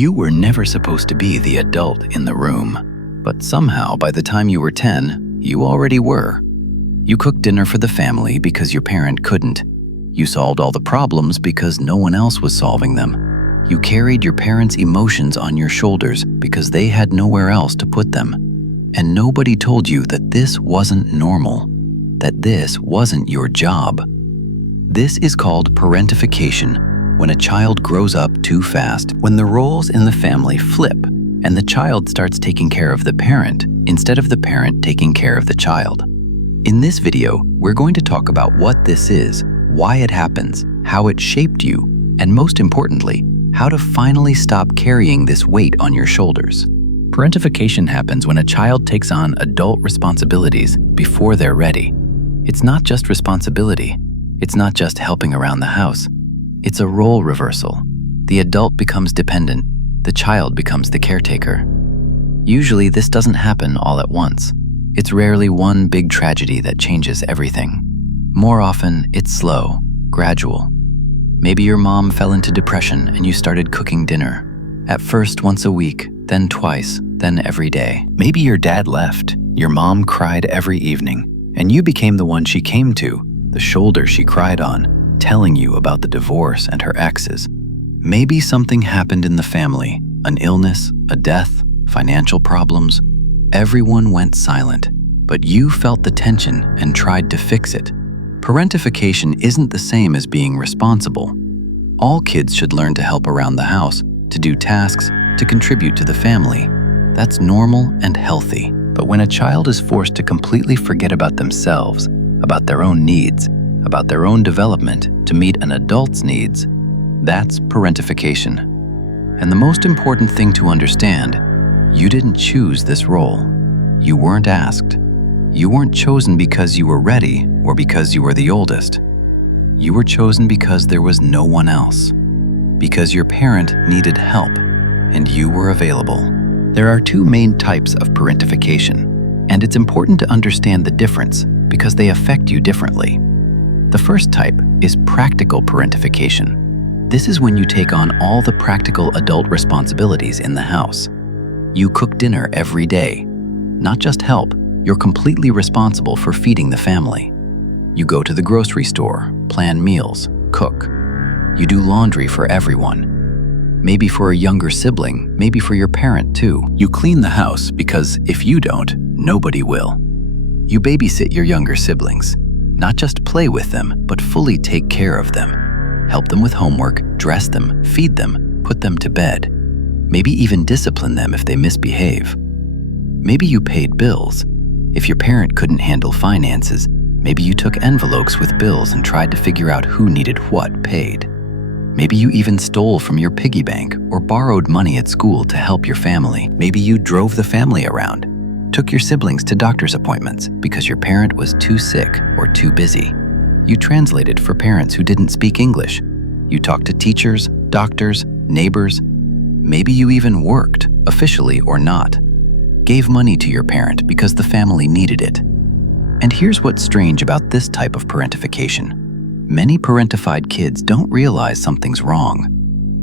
You were never supposed to be the adult in the room, but somehow by the time you were 10, you already were. You cooked dinner for the family because your parent couldn't. You solved all the problems because no one else was solving them. You carried your parents' emotions on your shoulders because they had nowhere else to put them. And nobody told you that this wasn't normal, that this wasn't your job. This is called parentification, when a child grows up too fast, when the roles in the family flip and the child starts taking care of the parent instead of the parent taking care of the child. In this video, we're going to talk about what this is, why it happens, how it shaped you, and most importantly, how to finally stop carrying this weight on your shoulders. Parentification happens when a child takes on adult responsibilities before they're ready. It's not just responsibility. It's not just helping around the house. It's a role reversal. The adult becomes dependent. The child becomes the caretaker. Usually, this doesn't happen all at once. It's rarely one big tragedy that changes everything. More often, it's slow, gradual. Maybe your mom fell into depression and you started cooking dinner. At first once a week, then twice, then every day. Maybe your dad left. Your mom cried every evening, and you became the one she came to, the shoulder she cried on, telling you about the divorce and her exes. Maybe something happened in the family, an illness, a death, financial problems. Everyone went silent, but you felt the tension and tried to fix it. Parentification isn't the same as being responsible. All kids should learn to help around the house, to do tasks, to contribute to the family. That's normal and healthy. But when a child is forced to completely forget about themselves, about their own needs, about their own development to meet an adult's needs, that's parentification. And the most important thing to understand, you didn't choose this role. You weren't asked. You weren't chosen because you were ready or because you were the oldest. You were chosen because there was no one else. Because your parent needed help and you were available. There are two main types of parentification, and it's important to understand the difference because they affect you differently. The first type is practical parentification. This is when you take on all the practical adult responsibilities in the house. You cook dinner every day. Not just help, you're completely responsible for feeding the family. You go to the grocery store, plan meals, cook. You do laundry for everyone. Maybe for a younger sibling, maybe for your parent too. You clean the house because if you don't, nobody will. You babysit your younger siblings. Not just play with them, but fully take care of them. Help them with homework, dress them, feed them, put them to bed. Maybe even discipline them if they misbehave. Maybe you paid bills. If your parent couldn't handle finances, maybe you took envelopes with bills and tried to figure out who needed what paid. Maybe you even stole from your piggy bank or borrowed money at school to help your family. Maybe you drove the family around. Took your siblings to doctor's appointments because your parent was too sick or too busy. You translated for parents who didn't speak English. You talked to teachers, doctors, neighbors. Maybe you even worked, officially or not. Gave money to your parent because the family needed it. And here's what's strange about this type of parentification. Many parentified kids don't realize something's wrong.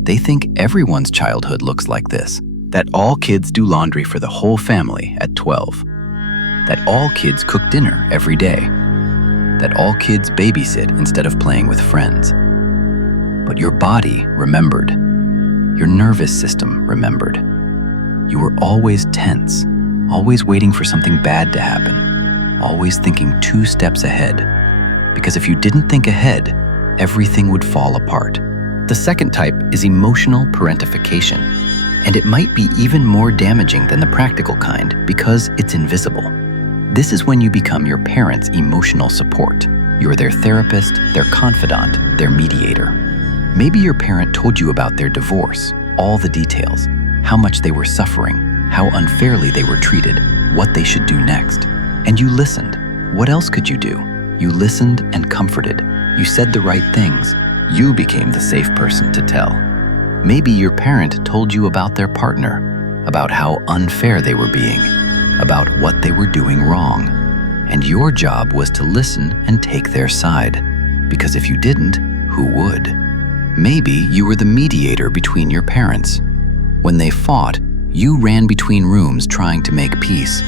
They think everyone's childhood looks like this. That all kids do laundry for the whole family at 12. That all kids cook dinner every day. That all kids babysit instead of playing with friends. But your body remembered. Your nervous system remembered. You were always tense, always waiting for something bad to happen, always thinking 2 steps ahead. Because if you didn't think ahead, everything would fall apart. The second type is emotional parentification. And it might be even more damaging than the practical kind because it's invisible. This is when you become your parents' emotional support. You're their therapist, their confidant, their mediator. Maybe your parent told you about their divorce, all the details, how much they were suffering, how unfairly they were treated, what they should do next. And you listened. What else could you do? You listened and comforted. You said the right things. You became the safe person to tell. Maybe your parent told you about their partner, about how unfair they were being, about what they were doing wrong. And your job was to listen and take their side. Because if you didn't, who would? Maybe you were the mediator between your parents. When they fought, you ran between rooms trying to make peace.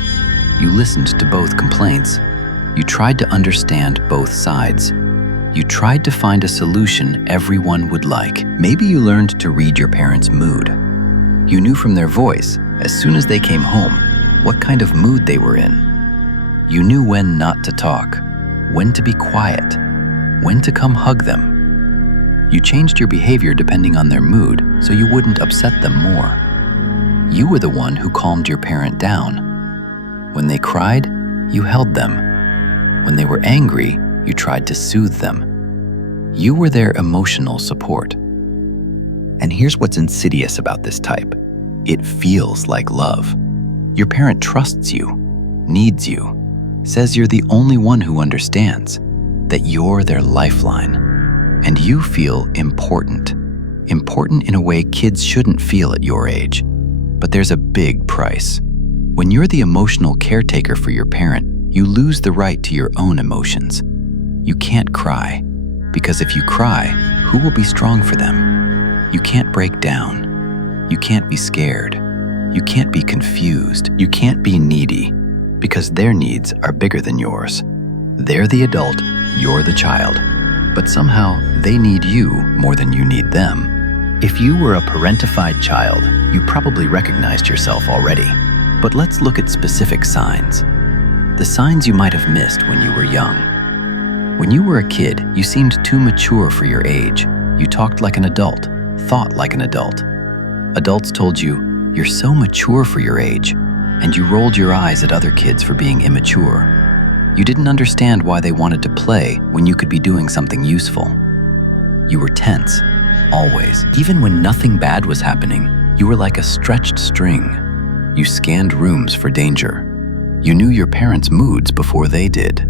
You listened to both complaints. You tried to understand both sides. You tried to find a solution everyone would like. Maybe you learned to read your parents' mood. You knew from their voice, as soon as they came home, what kind of mood they were in. You knew when not to talk, when to be quiet, when to come hug them. You changed your behavior depending on their mood so you wouldn't upset them more. You were the one who calmed your parent down. When they cried, you held them. When they were angry, you tried to soothe them. You were their emotional support. And here's what's insidious about this type. It feels like love. Your parent trusts you, needs you, says you're the only one who understands, that you're their lifeline. And you feel important. Important in a way kids shouldn't feel at your age. But there's a big price. When you're the emotional caretaker for your parent, you lose the right to your own emotions. You can't cry, because if you cry, who will be strong for them? You can't break down. You can't be scared. You can't be confused. You can't be needy, because their needs are bigger than yours. They're the adult, you're the child. But somehow, they need you more than you need them. If you were a parentified child, you probably recognized yourself already. But let's look at specific signs. The signs you might have missed when you were young. When you were a kid, you seemed too mature for your age. You talked like an adult, thought like an adult. Adults told you, "You're so mature for your age," and you rolled your eyes at other kids for being immature. You didn't understand why they wanted to play when you could be doing something useful. You were tense, always. Even when nothing bad was happening, you were like a stretched string. You scanned rooms for danger. You knew your parents' moods before they did.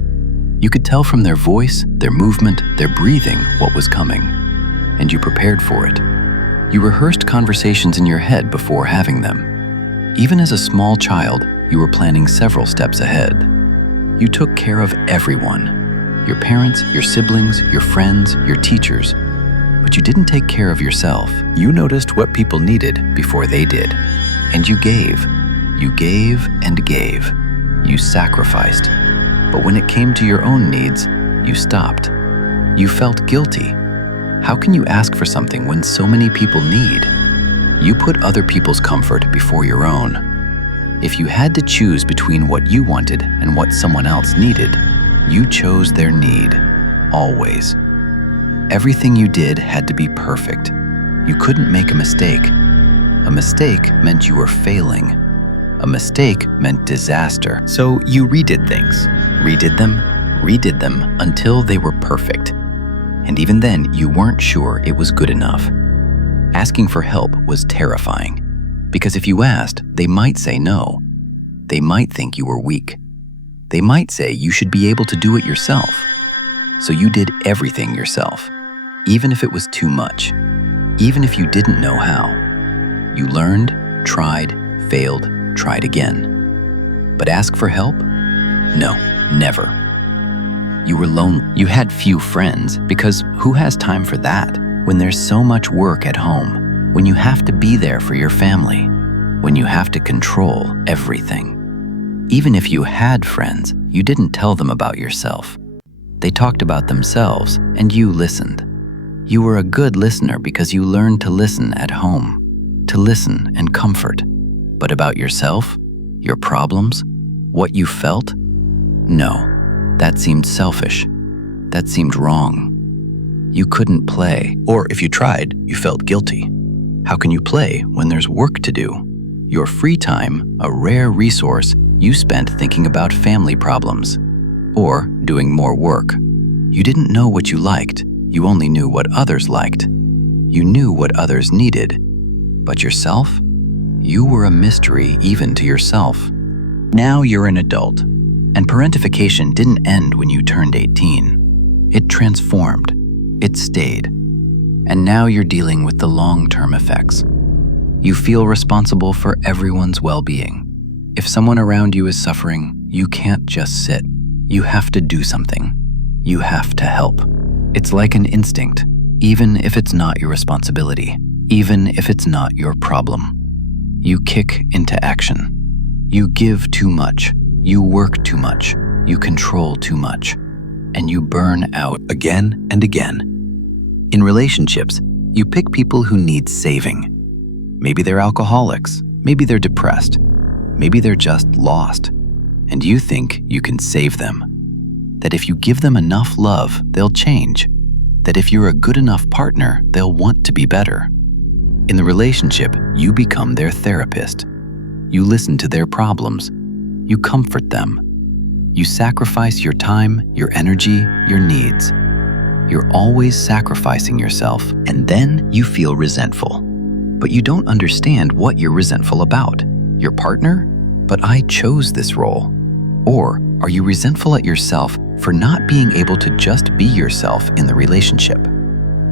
You could tell from their voice, their movement, their breathing what was coming, and you prepared for it. You rehearsed conversations in your head before having them. Even as a small child, you were planning several steps ahead. You took care of everyone, your parents, your siblings, your friends, your teachers, but you didn't take care of yourself. You noticed what people needed before they did, and you gave. You gave and gave. You sacrificed. But when it came to your own needs, you stopped. You felt guilty. How can you ask for something when so many people need? You put other people's comfort before your own. If you had to choose between what you wanted and what someone else needed, you chose their need, always. Everything you did had to be perfect. You couldn't make a mistake. A mistake meant you were failing. A mistake meant disaster. So you redid things, redid them until they were perfect. And even then, you weren't sure it was good enough. Asking for help was terrifying, because if you asked, they might say no. They might think you were weak. They might say you should be able to do it yourself. So you did everything yourself, even if it was too much, even if you didn't know how. You learned, tried, failed, tried again. But ask for help? No, never. You were lonely. You had few friends, because who has time for that when there's so much work at home, when you have to be there for your family, when you have to control everything? Even if you had friends, you didn't tell them about yourself. They talked about themselves, and you listened. You were a good listener because you learned to listen at home, to listen and comfort. But about yourself, your problems, what you felt? No, that seemed selfish. That seemed wrong. You couldn't play, or if you tried, you felt guilty. How can you play when there's work to do? Your free time, a rare resource, you spent thinking about family problems, or doing more work. You didn't know what you liked, you only knew what others liked. You knew what others needed, but yourself? You were a mystery even to yourself. Now you're an adult, and parentification didn't end when you turned 18. It transformed, it stayed, and now you're dealing with the long-term effects. You feel responsible for everyone's well-being. If someone around you is suffering, you can't just sit. You have to do something. You have to help. It's like an instinct, even if it's not your responsibility, even if it's not your problem. You kick into action. You give too much. You work too much. You control too much. And you burn out again and again. In relationships, you pick people who need saving. Maybe they're alcoholics. Maybe they're depressed. Maybe they're just lost. And you think you can save them. That if you give them enough love, they'll change. That if you're a good enough partner, they'll want to be better. In the relationship, you become their therapist. You listen to their problems. You comfort them. You sacrifice your time, your energy, your needs. You're always sacrificing yourself, and then you feel resentful. But you don't understand what you're resentful about. Your partner? But I chose this role. Or are you resentful at yourself for not being able to just be yourself in the relationship?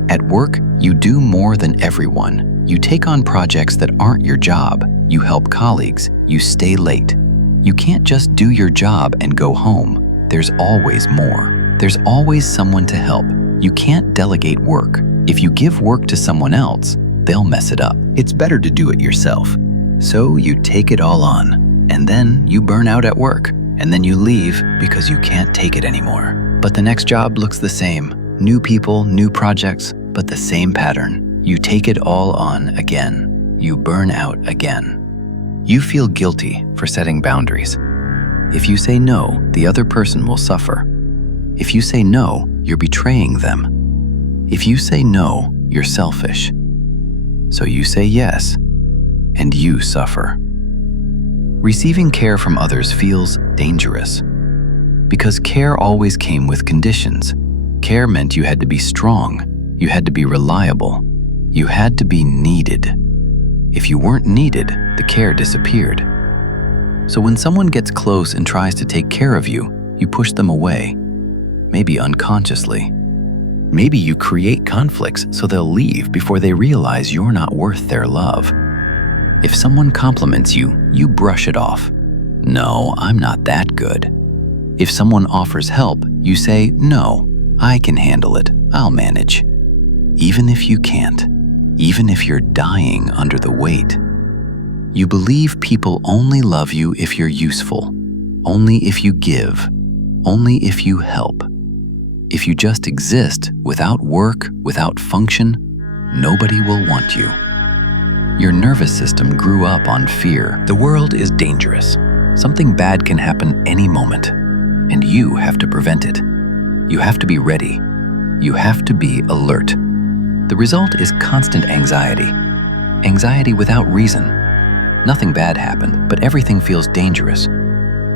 At work, you do more than everyone. You take on projects that aren't your job. You help colleagues. You stay late. You can't just do your job and go home. There's always more. There's always someone to help. You can't delegate work. If you give work to someone else, they'll mess it up. It's better to do it yourself. So you take it all on, and then you burn out at work, and then you leave because you can't take it anymore. But the next job looks the same. New people, new projects, but the same pattern. You take it all on again. You burn out again. You feel guilty for setting boundaries. If you say no, the other person will suffer. If you say no, you're betraying them. If you say no, you're selfish. So you say yes, and you suffer. Receiving care from others feels dangerous. Because care always came with conditions. Care meant you had to be strong, you had to be reliable, you had to be needed. If you weren't needed, the care disappeared. So when someone gets close and tries to take care of you, you push them away, maybe unconsciously. Maybe you create conflicts so they'll leave before they realize you're not worth their love. If someone compliments you, you brush it off. No, I'm not that good. If someone offers help, you say, no, I can handle it, I'll manage. Even if you can't, even if you're dying under the weight. You believe people only love you if you're useful, only if you give, only if you help. If you just exist without work, without function, nobody will want you. Your nervous system grew up on fear. The world is dangerous. Something bad can happen any moment, and you have to prevent it. You have to be ready. You have to be alert. The result is constant anxiety. Anxiety without reason. Nothing bad happened, but everything feels dangerous.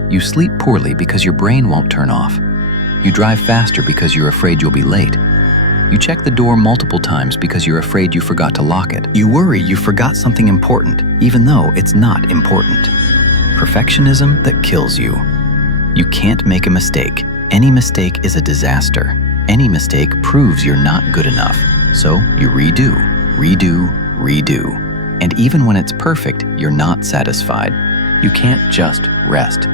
You sleep poorly because your brain won't turn off. You drive faster because you're afraid you'll be late. You check the door multiple times because you're afraid you forgot to lock it. You worry you forgot something important, even though it's not important. Perfectionism that kills you. You can't make a mistake. Any mistake is a disaster. Any mistake proves you're not good enough. So you redo, redo, redo. And even when it's perfect, you're not satisfied. You can't just rest.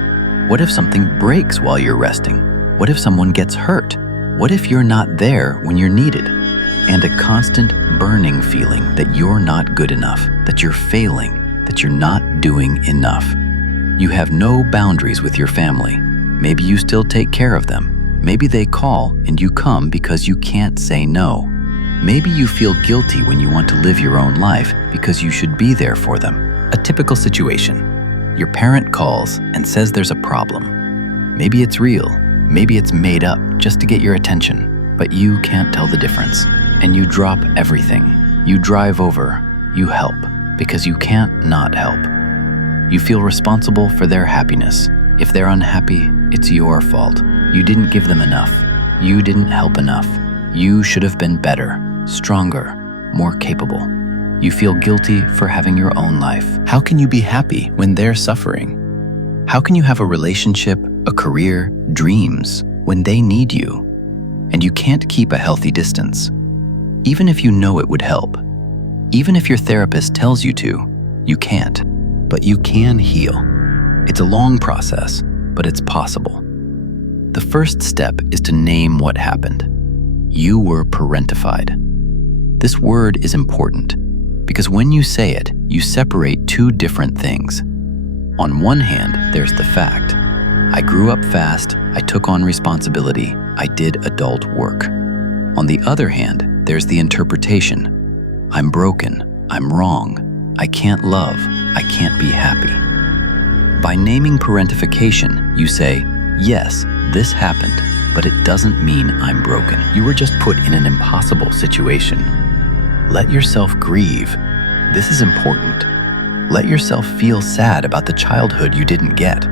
What if something breaks while you're resting? What if someone gets hurt? What if you're not there when you're needed? And a constant burning feeling that you're not good enough, that you're failing, that you're not doing enough. You have no boundaries with your family. Maybe you still take care of them. Maybe they call and you come because you can't say no. Maybe you feel guilty when you want to live your own life because you should be there for them. A typical situation. Your parent calls and says there's a problem. Maybe it's real. Maybe it's made up just to get your attention, but you can't tell the difference. And you drop everything. You drive over. You help because you can't not help. You feel responsible for their happiness. If they're unhappy, it's your fault. You didn't give them enough. You didn't help enough. You should have been better, stronger, more capable. You feel guilty for having your own life. How can you be happy when they're suffering? How can you have a relationship, a career, dreams when they need you? And you can't keep a healthy distance. Even if you know it would help. Even if your therapist tells you to, you can't. But you can heal. It's a long process, but it's possible. The first step is to name what happened. You were parentified. This word is important Because when you say it, you separate two different things. On one hand, there's the fact. I grew up fast, I took on responsibility, I did adult work. On the other hand, there's the interpretation. I'm broken, I'm wrong, I can't love, I can't be happy. By naming parentification, you say, yes, this happened, but it doesn't mean I'm broken. You were just put in an impossible situation. Let yourself grieve. This is important. Let yourself feel sad about the childhood you didn't get,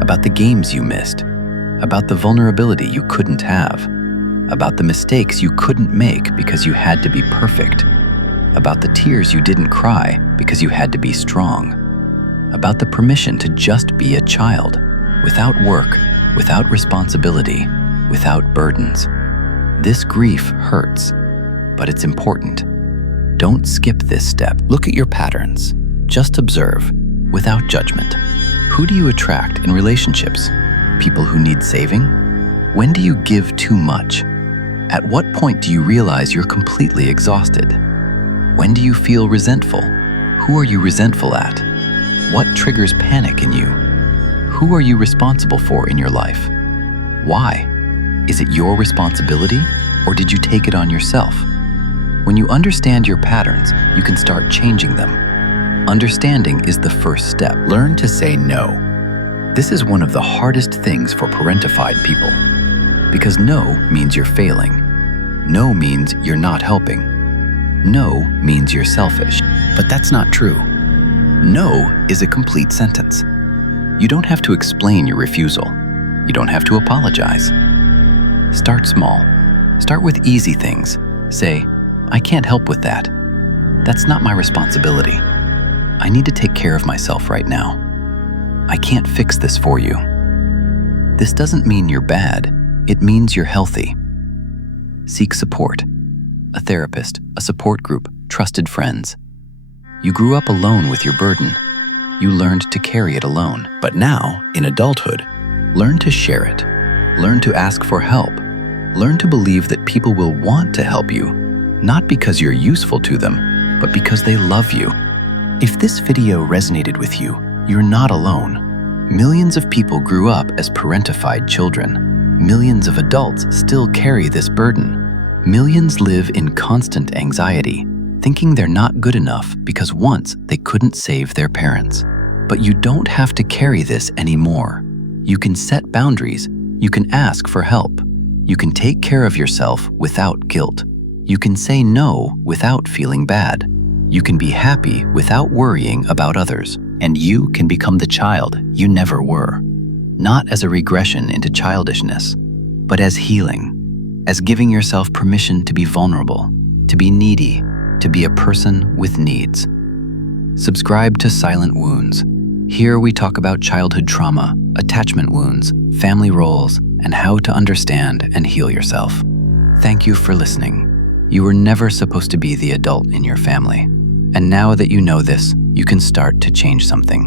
about the games you missed, about the vulnerability you couldn't have, about the mistakes you couldn't make because you had to be perfect, about the tears you didn't cry because you had to be strong, about the permission to just be a child, without work, without responsibility, without burdens. This grief hurts, but it's important. Don't skip this step. Look at your patterns. Just observe, without judgment. Who do you attract in relationships? People who need saving? When do you give too much? At what point do you realize you're completely exhausted? When do you feel resentful? Who are you resentful at? What triggers panic in you? Who are you responsible for in your life? Why? Is it your responsibility, or did you take it on yourself? When you understand your patterns, you can start changing them. Understanding is the first step. Learn to say no. This is one of the hardest things for parentified people. Because no means you're failing. No means you're not helping. No means you're selfish. But that's not true. No is a complete sentence. You don't have to explain your refusal. You don't have to apologize. Start small. Start with easy things. Say, I can't help with that. That's not my responsibility. I need to take care of myself right now. I can't fix this for you. This doesn't mean you're bad. It means you're healthy. Seek support. A therapist, a support group, trusted friends. You grew up alone with your burden. You learned to carry it alone. But now, in adulthood, learn to share it. Learn to ask for help. Learn to believe that people will want to help you, not because you're useful to them, but because they love you. If this video resonated with you, you're not alone. Millions of people grew up as parentified children. Millions of adults still carry this burden. Millions live in constant anxiety, thinking they're not good enough because once they couldn't save their parents. But you don't have to carry this anymore. You can set boundaries. You can ask for help. You can take care of yourself without guilt. You can say no without feeling bad. You can be happy without worrying about others. And you can become the child you never were. Not as a regression into childishness, but as healing, as giving yourself permission to be vulnerable, to be needy, to be a person with needs. Subscribe to Silent Wounds. Here we talk about childhood trauma, attachment wounds, family roles, and how to understand and heal yourself. Thank you for listening. You were never supposed to be the adult in your family. And now that you know this, you can start to change something.